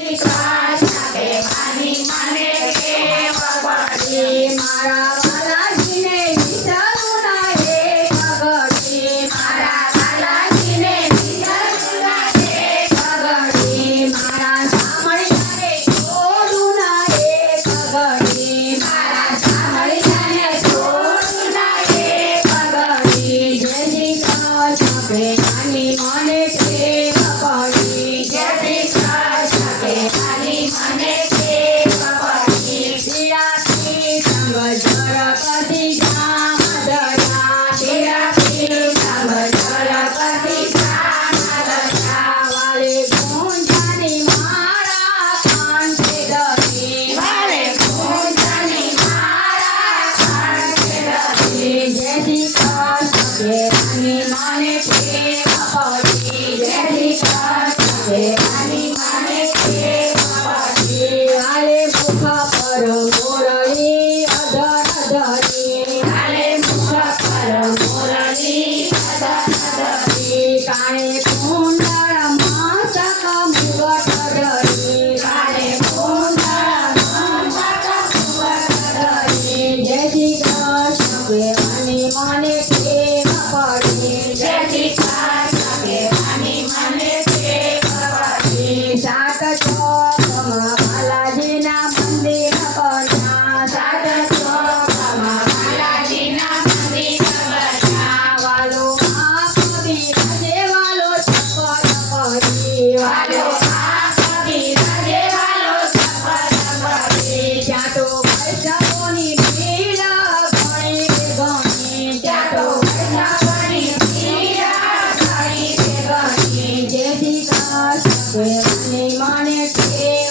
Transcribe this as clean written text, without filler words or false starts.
વિશ્વાસ આપે વાની મને કેવ પડી મારા વાલાજીને વિસરું ના એક ઘડી મારા વાલાજીને વિસરું ના એક ઘડી મારા સામળિયાને છોડું ના એક ઘડી મારા સામળિયાને છોડું ના એક ઘડી જેથી કૃષ્ણ પ્રેમાની મને કેવ પડી જેથી કૃષ્ણ પ્રેમાની મને કેવ પડી પીડાથી સંગ જળ કદી ગામ દયા પીડાથી સંગ જળ કદી ગામ દયા વાલે ગુંજાની મારા કાંઠે દરી વાલે ગુંજાની મારા કાંઠે દરી જેથી કૃષ્ણ પ્રેમાની મને કેવ પડી જેથી કૃષ્ણ પ્રેમાની મને કેવ પડી વાલે મુખ પર મોરલી અધર ધરી વાલે મુખ પર મોરલી અધર ધરી કાળે કુંડળ મસ્તક મુગટ ધરી કાળે કુંડળ મસ્તક મુગટ ધરી જેથી કૃષ્ણ પ્રેમાની મને કેવ પડી જેથી કૃષ્ણ પ્રેમાની મને કેવ પડી સાત ચોકમાં બાલાજીના મંદિર બન્યા સાત ચોકમાં બાલાજીના મંદિર બન્યા વાલો આ કબીરાજે વાલો ચપર પડી વાલો આ કબીરાજે વાલો ચપર પડી ત્યાં તો વૈષ્ણવોની ભીડ ઘણી ઘણી ત્યાં તો વૈષ્ણવોની ભીડ ઘણી ઘણી જેથી કૃષ્ણ પ્રેમાની મને કેવ